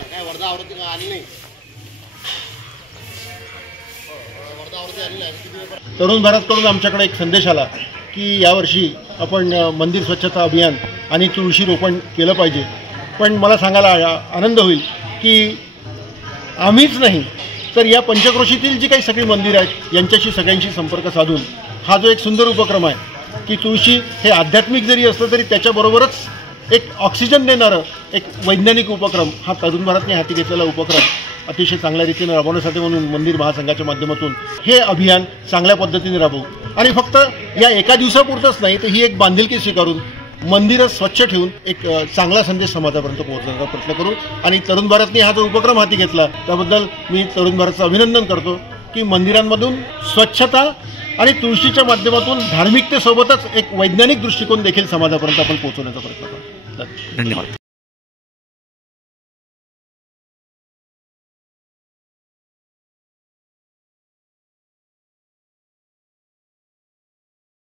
काय वर्धा आवृत्ती आली नाही, तरुण भारतकडून आमच्याकडे एक संदेश आला की यावर्षी आपण मंदिर स्वच्छता अभियान आणि तुळशी रोपण केलं पाहिजे. पण मला सांगायला आनंद होईल की आम्हीच नाही तर या पंचक्रोशीतील जी काही सगळी मंदिरं आहेत यांच्याशी सगळ्यांशी संपर्क साधून हा जो एक सुंदर उपक्रम आहे की तुळशी हे आध्यात्मिक जरी असलं तरी त्याच्याबरोबरच एक ऑक्सिजन देणारं एक वैज्ञानिक उपक्रम हा तरुण भारतने हाती घेतलेला उपक्रम अतिशय चांगल्या रीतीने राबवण्यासाठी म्हणून मंदिर महासंघाच्या माध्यमातून हे अभियान चांगल्या पद्धतीने राबवू. आणि फक्त या एका दिवसापुरतंच नाही तर ही एक बांधिलकी स्वीकारून मंदिरं स्वच्छ ठेवून एक चांगला संदेश समाजापर्यंत पोहोचवण्याचा प्रयत्न करू. आणि तरुण भारतने हा जो उपक्रम हाती घेतला त्याबद्दल मी तरुण भारतचं अभिनंदन करतो की मंदिरांमधून स्वच्छता आणि तुळशीच्या माध्यमातून धार्मिकतेसोबतच एक वैज्ञानिक दृष्टिकोन देखील समाजापर्यंत आपण पोहोचवण्याचा प्रयत्न करू. धन्यवाद.